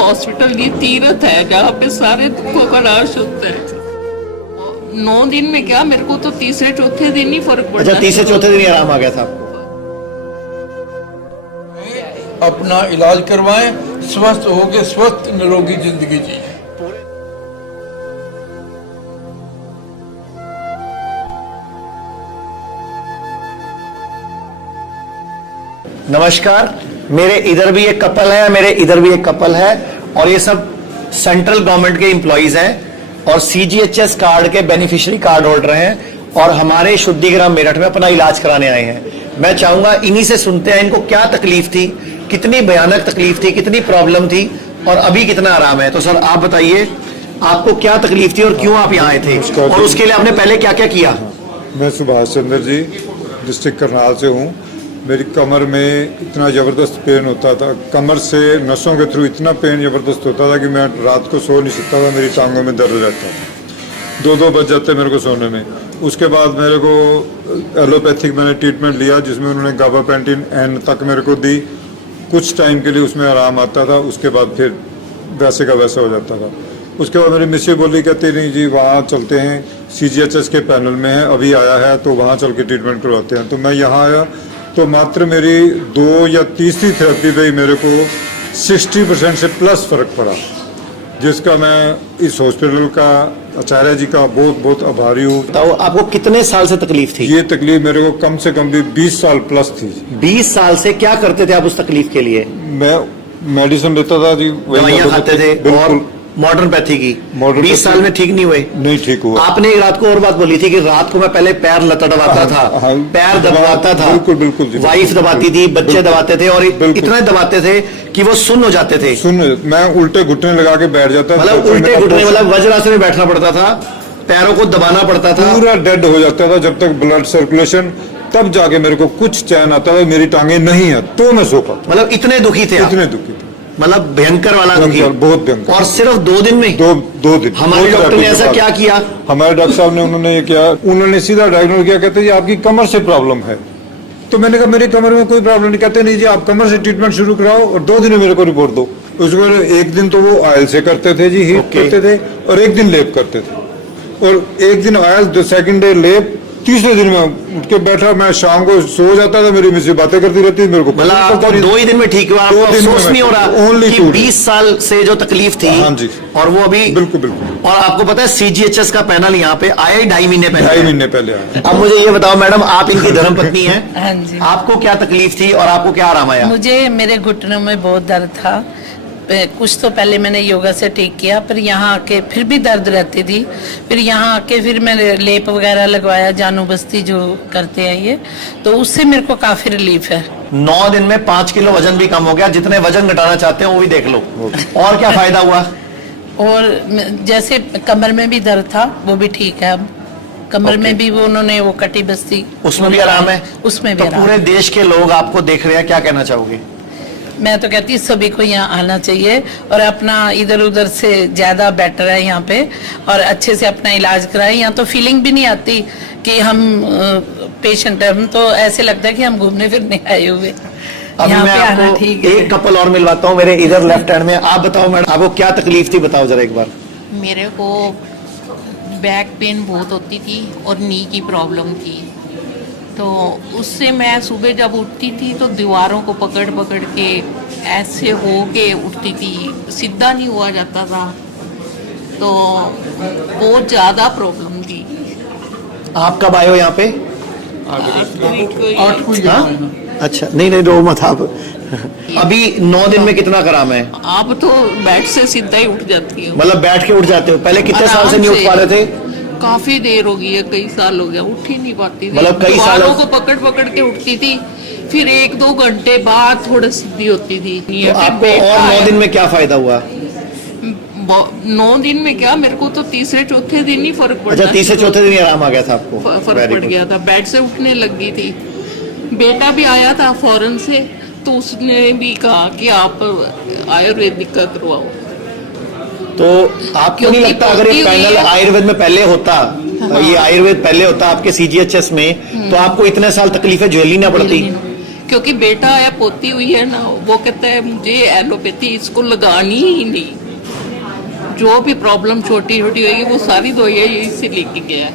Hospital ये तीर्थ है जहाँ पे सारे दुखों का नाश होता है। 9 दिन में क्या, मेरे को तो तीसरे चौथे दिन ही फर्क पड़ा। अच्छा, तीसरे चौथे दिन ही आराम आ गया था आपको? अपना इलाज करवाएं, स्वस्थ होके स्वस्थ निरोगी जिंदगी जिए। नमस्कार, मेरे इधर भी एक कपल है, मेरे इधर भी एक कपल है, और ये सब सेंट्रल गवर्नमेंट के एम्प्लॉइज हैं और सीजीएचएस कार्ड के बेनिफिशियरी कार्ड होल्डर हैं और हमारे शुद्धिग्राम मेरठ में अपना इलाज कराने आए हैं। मैं चाहूंगा इन्हीं से सुनते हैं इनको क्या तकलीफ थी, कितनी भयानक तकलीफ थी, कितनी प्रॉब्लम थी और अभी कितना आराम है। तो सर आप बताइए, आपको क्या तकलीफ थी और क्यों आप यहाँ आए थे, और उसके लिए आपने पहले क्या क्या किया? मैं सुभाष चंद्र जी, डिस्ट्रिक्ट करनाल से हूँ। मेरी कमर में इतना ज़बरदस्त पेन होता था, कमर से नसों के थ्रू इतना पेन ज़बरदस्त होता था कि मैं रात को सो नहीं सकता था, मेरी टांगों में दर्द रहता था, 2-2 बज जाते मेरे को सोने में। उसके बाद मेरे को एलोपैथिक मैंने ट्रीटमेंट लिया जिसमें उन्होंने गाबापेंटिन एन तक मेरे को दी। कुछ टाइम के लिए उसमें आराम आता था, उसके बाद फिर वैसे का वैसा हो जाता था। उसके बाद मेरी मिसेज बोली, कहती नहीं जी वहाँ चलते हैं, सीजीएचएस के पैनल में है, अभी आया है तो वहाँ चल के ट्रीटमेंट करवाते हैं। तो मैं यहाँ आया तो मात्र मेरी 2 या तीसरी थेरेपी पे ही मेरे को 60% से प्लस फर्क पड़ा, जिसका मैं इस हॉस्पिटल का आचार्य जी का बहुत बहुत आभारी हूँ। तो आपको कितने साल से तकलीफ थी? ये तकलीफ मेरे को कम से कम भी 20 साल प्लस थी। 20 साल से क्या करते थे आप उस तकलीफ के लिए? मैं मेडिसिन लेता था जी, दवाइयाँ खाते थे और मॉडर्नपैथी की। 20 साल में ठीक नहीं हुए? नहीं ठीक हुआ। आपने एक रात को और बात बोली थी कि रात को मैं पहले पैर लतड़वाता था, पैर दबाता था, बिल्कुल बिल्कुल जी, वाइफ दबाती थी, बच्चे दबाते थे और इतना दबाते थे कि वो सुन्न हो जाते थे। मैं उल्टे घुटने लगा के बैठ जाता था, मतलब उल्टे घुटने, मतलब वज्रासन में बैठना पड़ता था, पैरों को दबाना पड़ता था, पूरा डेड हो जाता था जब तक ब्लड सर्कुलेशन, तब जाके मेरे को कुछ चैन आता था। मेरी टांगे नहीं है तो मैं सो पाता। मतलब इतने दुखी थे आप? इतने दुखी थे, मतलब भयंकर वाला दुखी, बहुत भयंकर। और सिर्फ 2 दिन में? 2 दिन। हमारे डॉक्टर ने ऐसा क्या किया? हमारे डॉक्टर साहब ने उन्होंने ये किया, उन्होंने सीधा डायग्नोज किया, कहते जी आपकी कमर से प्रॉब्लम है। तो मैंने कहा मेरी कमर में कोई प्रॉब्लम नहीं। कहते नहीं जी आप कमर से ट्रीटमेंट शुरू कराओ और 2 दिन में मेरे को रिपोर्ट दो। उसके बाद 1 दिन तो वो ऑयल से करते थे जी, हीट करते थे, और 1 दिन लेप करते थे, और 1 दिन ऑयल, सेकंड डे लेप, तीसरे दिन में उठ के बैठा, मैं शाम को सो जाता था, मेरी मिसेज बातें करती रहती मेरे को। मतलब आपको 2 ही दिन में ठीक हुआ? आपको अफसोस नहीं हो रहा कि 20 साल से जो तकलीफ थी? हाँ जी। और वो अभी बिल्कुल बिल्कुल। और आपको पता है सीजीएचएस का पैनल यहाँ पे आया ही 2.5 महीने पहले? 2.5 महीने पहले आया। अब मुझे ये बताओ मैडम, आप इनकी धर्मपत्नी हैं? हाँ जी। आपको क्या तकलीफ थी और आपको क्या आराम आया? मुझे मेरे घुटनों में बहुत दर्द था। कुछ तो पहले मैंने योगा से ठीक किया, फिर यहाँ आके फिर भी दर्द रहती थी। फिर यहाँ आके फिर मैंने लेप वगैरह लगवाया, जानू बस्ती जो करते हैं ये, तो उससे मेरे को काफी रिलीफ है। 9 दिन में 5 किलो वजन भी कम हो गया। जितने वजन घटाना चाहते हो वो भी देख लो। और क्या फायदा हुआ? और जैसे कमर में भी दर्द था वो भी ठीक है अब। कमर में भी वो उन्होंने वो कटी बस्ती, उसमें भी आराम है? उसमें भी तो पूरे देश के लोग आपको देख रहे हैं, क्या कहना चाहोगे? मैं तो कहती हूँ सभी को यहाँ आना चाहिए और अपना इधर उधर से ज्यादा बेटर है यहाँ पे, और अच्छे से अपना इलाज कराएं। यहाँ तो फीलिंग भी नहीं आती कि हम पेशेंट है, हम तो ऐसे लगता है कि हम घूमने फिरने आए हुए। अभी मैं आपको एक कपल और मिलवाता हूँ, मेरे इधर लेफ्ट हैंड में। आप बताओ मैडम, आपको क्या तकलीफ थी, बताओ जरा एक बार। मेरे को बैक पेन बहुत होती थी और नी की प्रॉब्लम थी, तो उससे मैं सुबह जब उठती थी तो दीवारों को पकड़ पकड़ के ऐसे हो के उठती थी, सीधा नहीं हुआ जाता था, तो बहुत ज़्यादा प्रॉब्लम थी। आप कब आए हो यहाँ पे? 8 हाँ? अच्छा, नहीं रो मत आप। अभी 9 दिन में कितना आराम है? आप तो बेड से सीधा ही उठ जाती हो। मतलब बैठ के उठ जाते हो? पहले कितने साल से नहीं उठ पा रहे थे? काफी देर हो गई है, कई साल हो गया, उठ ही नहीं पाती थी। मतलब कई सालों को पकड़ पकड़ के उठती थी, फिर 1-2 घंटे बाद थोड़ी सीधी होती थी। तो आपको और 9 दिन में क्या फायदा हुआ? 9 दिन में क्या, मेरे को तो तीसरे चौथे दिन ही फर्क पड़ा। अच्छा, तीसरे चौथे दिन ही आराम आ गया था आपको? फर्क पड़ गया था, बेड से उठने लग गई थी। बेटा भी आया था फॉरेन से, तो उसने भी कहा कि आप आयुर्वेदिक का करवाओ। तो आपको नहीं लगता अगर ये पैनल आयुर्वेद में पहले होता, ये आयुर्वेद पहले होता आपके सीजीएचएस में, तो आपको इतने साल तकलीफें झेलनी ना पड़ती? क्योंकि बेटा है, पोती हुई है ना, वो कहता है मुझे एलोपैथी इसको लगानी ही नहीं, जो भी प्रॉब्लम छोटी छोटी होगी वो सारी दवाइयाँ यही से लेके गया है।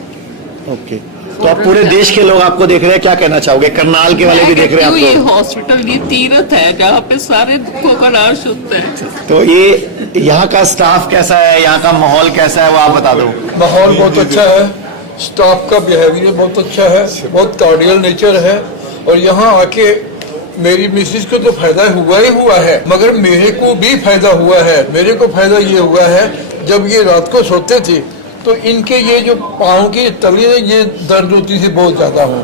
ओके, तो आप पूरे देश के लोग आपको देख रहे हैं, क्या कहना चाहोगे? करनाल के वाले भी देख रहे हैं ये आपको। हॉस्पिटल ये तीर्थ है जहाँ पे सारे दुखों का नाश होता है। तो ये यहाँ का स्टाफ कैसा है, यहाँ का माहौल कैसा है, वो आप बता दो। माहौल बहुत अच्छा है, स्टाफ का बिहेवियर बहुत अच्छा है, बहुत कार्डियल नेचर है। और यहाँ आके मेरी मिसेज को तो फायदा हुआ ही हुआ है, मगर मेरे को भी फायदा हुआ है। मेरे को फायदा ये हुआ है, जब ये रात को सोते थे तो इनके ये जो पाँव की तली है ये दर्द होती थी बहुत ज्यादा हो,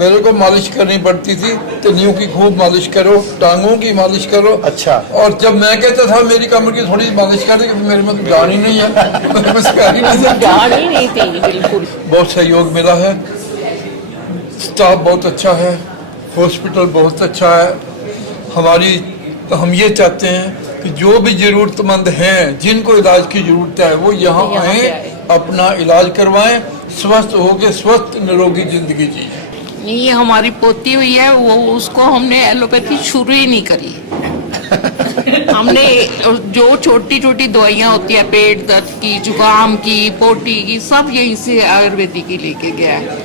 मेरे को मालिश करनी पड़ती थी, तलियों की खूब मालिश करो, टांगों की मालिश करो। अच्छा। और जब मैं कहता था मेरी कमर की थोड़ी मालिश कर दे, मेरे में तो जान ही नहीं है, मेरे में सिखा ही नहीं जान ही नहीं थी बिल्कुल। बहुत सहयोग मिला है, स्टाफ बहुत अच्छा है, हॉस्पिटल बहुत अच्छा है। हम ये चाहते हैं कि जो भी जरूरतमंद हैं, जिनको इलाज की जरूरत है, वो यहाँ आए, अपना इलाज करवाएं, स्वस्थ होकर स्वस्थ निरोगी जिंदगी जिए। ये हमारी पोती हुई है, वो उसको हमने एलोपैथी शुरू ही नहीं करी। हमने जो छोटी छोटी दवाइयाँ होती है, पेट दर्द की, जुकाम की, पोटी की, सब यहीं से आयुर्वेदिक ही लेके गया है।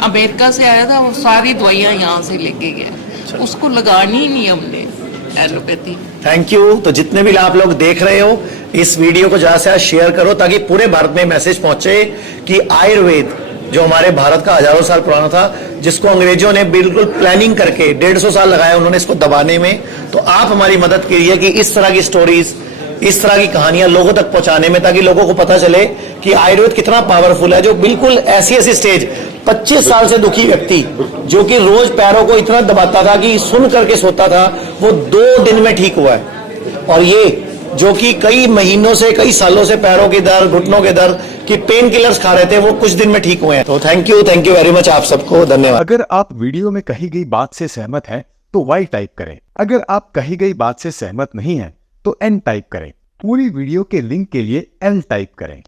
अमेरिका से आया था, वो सारी दवाइयाँ यहाँ से लेके गया, उसको लगानी ही नहीं हमने एलोपैथी। Thank you. तो जितने भी आप लोग देख रहे हो, इस वीडियो को ज्यादा से ज्यादा शेयर करो ताकि पूरे भारत में मैसेज पहुंचे कि आयुर्वेद जो हमारे भारत का हजारों साल पुराना था, जिसको अंग्रेजों ने बिल्कुल प्लानिंग करके 150 साल लगाया उन्होंने इसको दबाने में, तो आप हमारी मदद कीजिए कि इस तरह की स्टोरीज, इस तरह की कहानियां लोगों तक पहुंचाने में, ताकि लोगों को पता चले कि आयुर्वेद कितना पावरफुल है। जो बिल्कुल ऐसी स्टेज 25 साल से दुखी व्यक्ति जो कि रोज पैरों को इतना दबाता था कि सुन करके सोता था, वो 2 दिन में ठीक हुआ है। और ये जो कि कई महीनों से, कई सालों से पैरों के दर्द, घुटनों के दर्द की पेन किलर्स खा रहे थे, वो कुछ दिन में ठीक हुए हैं। तो थैंक यू वेरी मच आप सबको, धन्यवाद। अगर आप वीडियो में कही गई बात से सहमत हैं तो Y टाइप करें। अगर आप कही गई बात से सहमत नहीं हैं तो N टाइप करें। पूरी वीडियो के लिंक के लिए L टाइप करें।